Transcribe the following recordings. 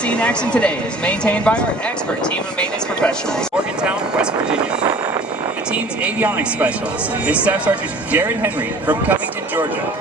see in action today is maintained by our expert team of maintenance professionals, Morgantown, West Virginia. The team's avionics specialist is Staff Sergeant Jared Henry from Covington, Georgia.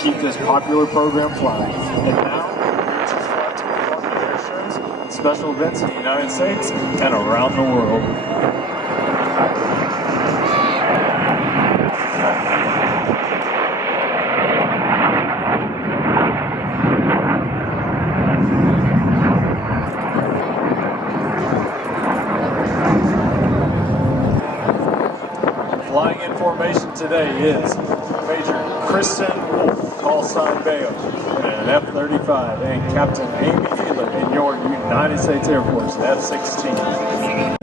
Keep this popular program flying. And now, it's fly to perform air shows and special events in the United States and around the world. Flying in formation today is Major Kristen Wolf, call sign Bayo, in an F-35, and Captain Amy Healer in your United States Air Force F-16.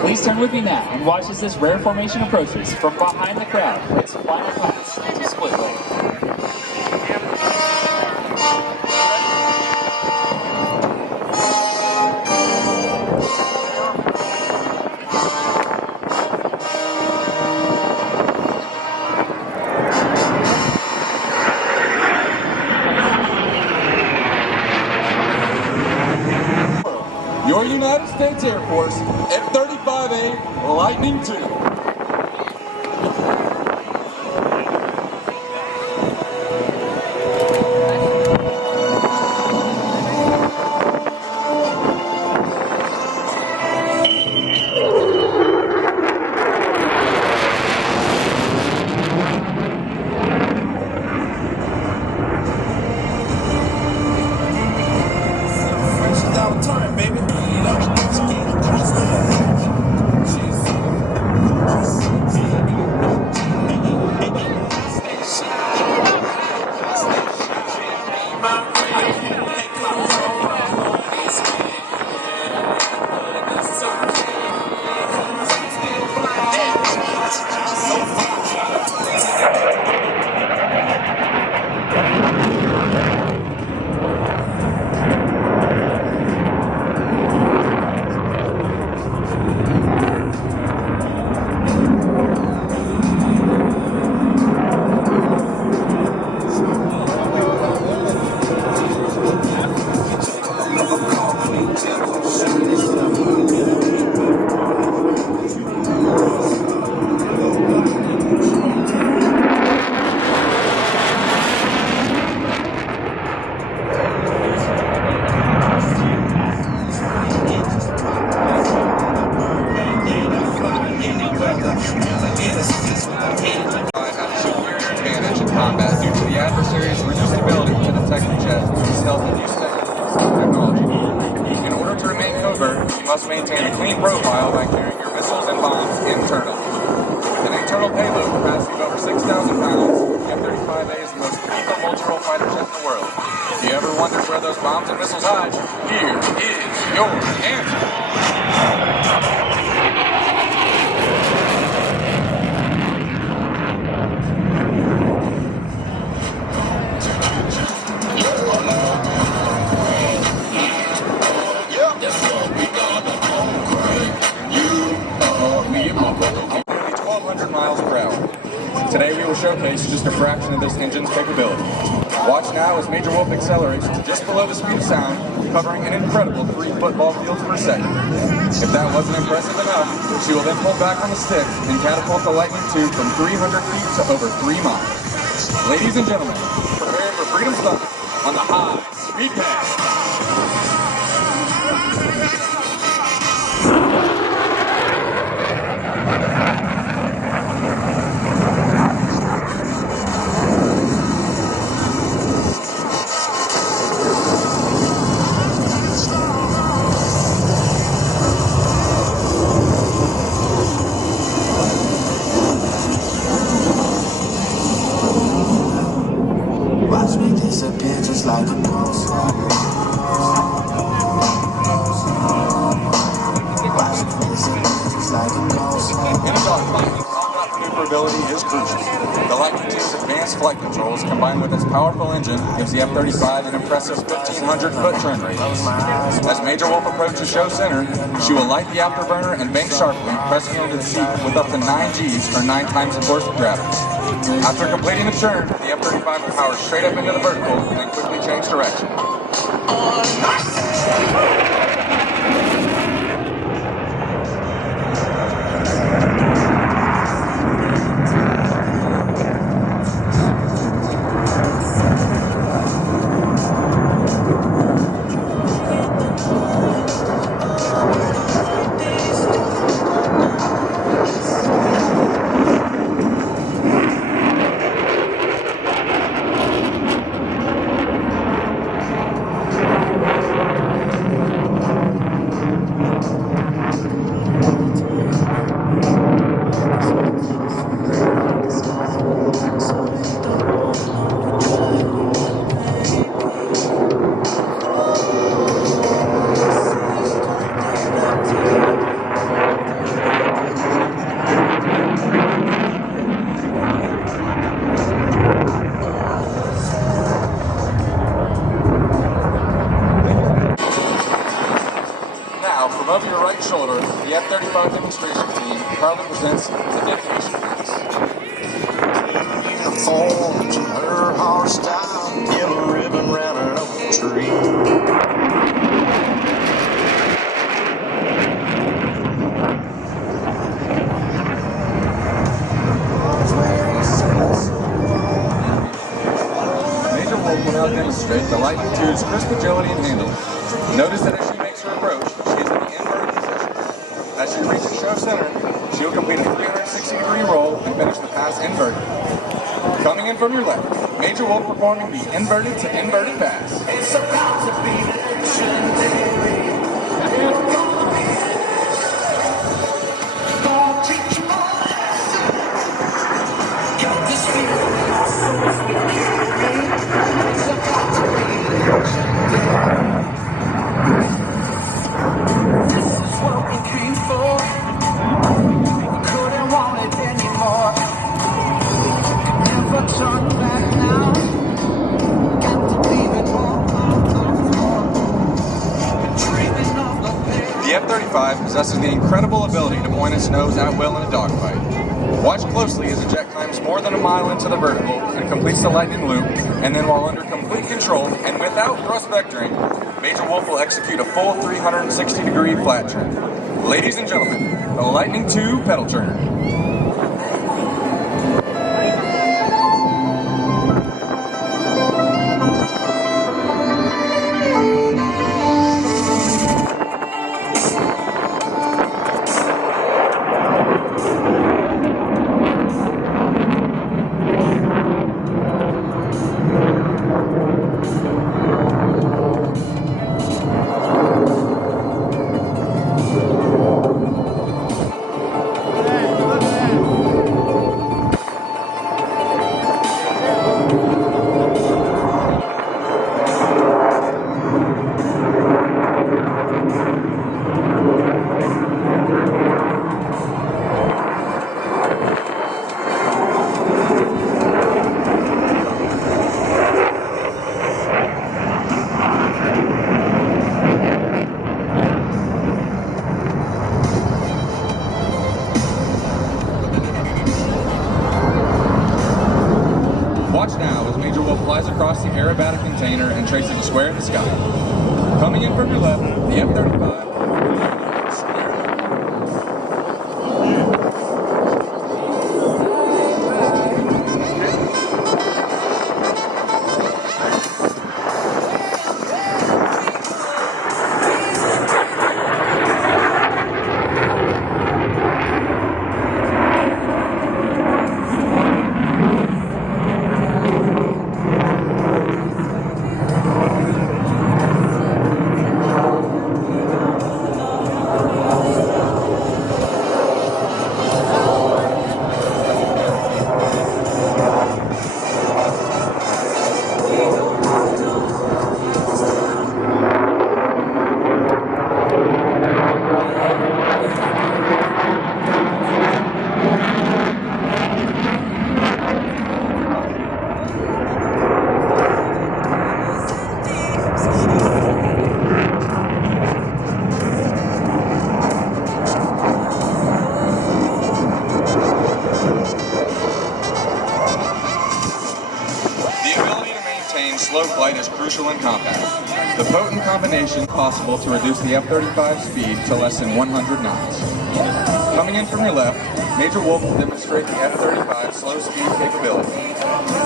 Please turn with me now and watch as this rare formation approaches from behind the crowd for its final pass to split leg. Your United States Air Force F-35A Lightning II. maintain a clean profile by carrying your missiles and bombs internally. An internal payload capacity of over 6,000 pounds, the F-35A is the most lethal multi-role fighter jet in the world. If you ever wondered where those bombs and missiles hide, here is your answer. Nearly 1,200 miles per hour. Today we will showcase just a fraction of this engine's capability. Watch now as Major Wolf accelerates to just below the speed of sound, covering an incredible 3 football fields per second. If that wasn't impressive enough, she will then pull back on the stick and catapult the Lightning II from 300 feet to over 3 miles. Ladies and gentlemen, prepare for Freedom's Thunder on the high speed pass. Watch me disappear just like a ghost. Watch me disappear just like a ghost. In a dogfight, combat maneuverability is crucial. The Lightning II's advanced flight controls, combined with its powerful engine, gives the F-35 an impressive 1,500-foot turn radius. As Major Wolf approaches show center, she will light the afterburner and bank sharply, pressing into the seat with up to 9 Gs, or 9 times the force of gravity. After completing the turn, the F-35 will power straight up into the vertical and then quickly change direction. From over your right shoulder, the F-35 demonstration team proudly presents the dedication piece. Formed her horse style, yellow ribbon round an oak tree. Major Wolf will now demonstrate the Lightning II's crisp agility and handling. Notice that as she makes her approach, she is in the inverted position. As she reaches show center, she will complete a 360-degree roll and finish the pass inverted. Coming in from your left, Major Wolf performing the inverted to inverted pass. It's about to be legendary. Gonna teach you my lesson. Got this feeling in my soul, it's been carrying me. It's about to be legendary. This is what we came for. We couldn't want it anymore. Never turn back now. Got to leave it all on the floor. Dreaming of the pain. The F-35 possesses the incredible ability to point its nose at will in a dogfight. Watch closely as the jet climbs more than a mile into the vertical and completes the lightning loop, and then while under complete control and without thrust vectoring, Major Wolf will execute a full 360-degree flat turn. Ladies and gentlemen, the Lightning II pedal turner. Watch now as Major Wolf flies across the aerobatic container and traces a square in the sky. Coming in from your left, the F-35. Slow flight is crucial in combat. The potent combination possible to reduce the F-35 speed to less than 100 knots. Coming in from your left, Major Wolf will demonstrate the F-35 slow speed capability.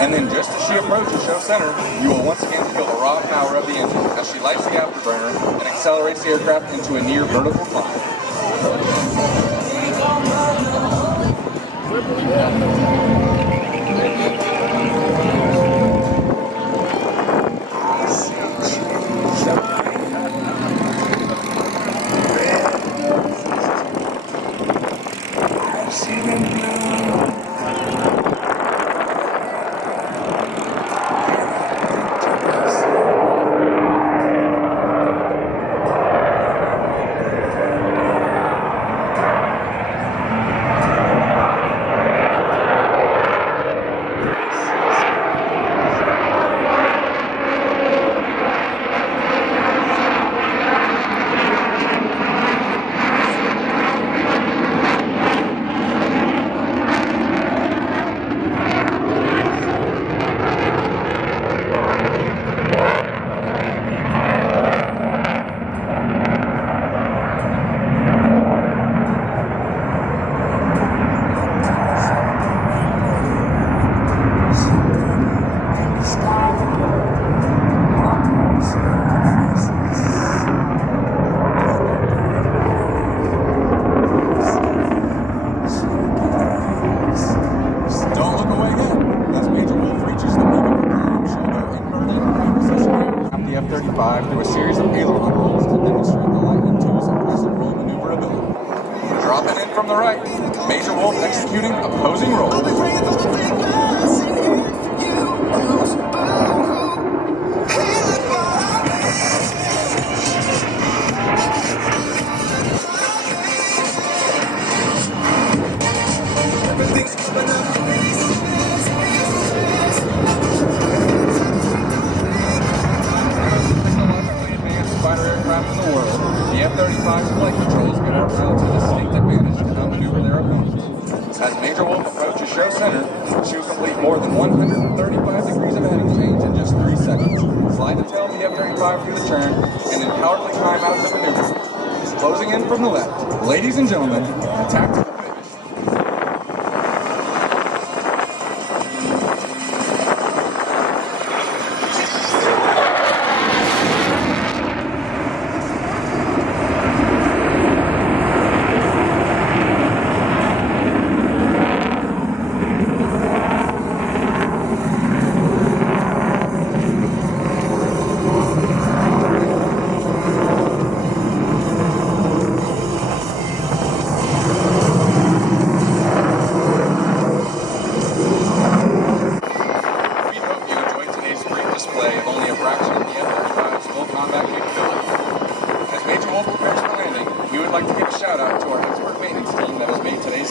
And then just as she approaches show center, you will once again feel the raw power of the engine as she lights the afterburner and accelerates the aircraft into a near vertical climb. Through a series of aileron rolls to demonstrate the Lightning II's impressive roll maneuverability. Dropping in from the right, Major Wolf executing opposing roll. The F-35's flight controls give out relative distinct advantage to outmaneuver their opponents. As Major Wolf approaches show center, she will complete more than 135 degrees of heading change in just 3 seconds. Slide the tail of the F-35 through the turn, and then powerfully climb out of the maneuver. Closing in from the left, ladies and gentlemen, the tactical finish.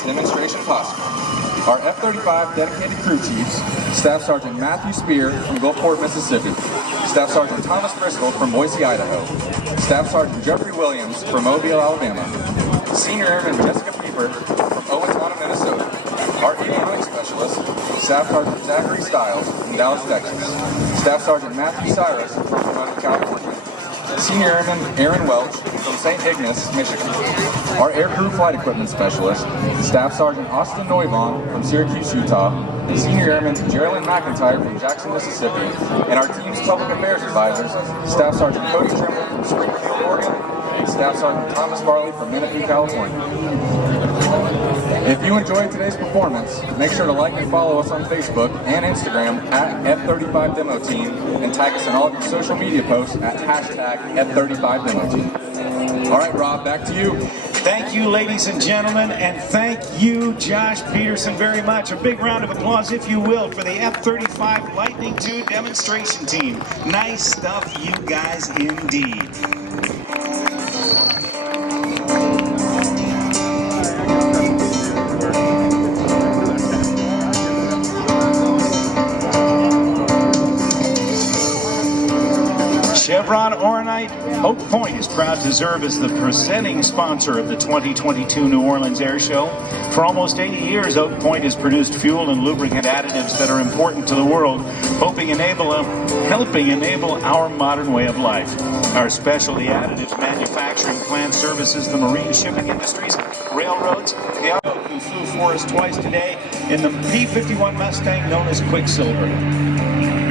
Demonstration possible. Our F-35 dedicated crew chiefs, Staff Sergeant Matthew Spear from Gulfport, Mississippi, Staff Sergeant Thomas Driscoll from Boise, Idaho, Staff Sergeant Jeffrey Williams from Mobile, Alabama, Senior Airman Jessica Pieper from Owatonna, Minnesota, Our avionics specialist is Staff Sergeant Zachary Stiles from Dallas, Texas. Staff Sergeant Matthew Cyrus from Pomona, California. Senior Airman Aaron Welch from St. Ignace, Michigan. Our aircrew flight equipment specialist is Staff Sergeant Austin Noivon from Syracuse, Utah. Senior Airman Geraldine McIntyre from Jackson, Mississippi. And our team's public affairs advisors, Staff Sergeant Cody Trimble from Springfield, Oregon, and Staff Sergeant Thomas Farley from Manitou, California. If you enjoyed today's performance, make sure to like and follow us on Facebook and Instagram at F35DemoTeam and tag us in all of your social media posts at hashtag F35DemoTeam. All right, Rob, back to you. Thank you, ladies and gentlemen, and thank you, Josh Peterson, very much. A big round of applause, if you will, for the F-35 Lightning II demonstration team. Nice stuff, you guys, indeed. Chevron Oronite Oak Point is proud to serve as the presenting sponsor of the 2022 New Orleans Air Show. For almost 80 years, Oak Point has produced fuel and lubricant additives that are important to the world, helping enable our modern way of life. Our specialty additives manufacturing plant services the marine shipping industries, railroads, the auto who flew for us twice today in the P-51 Mustang known as Quicksilver.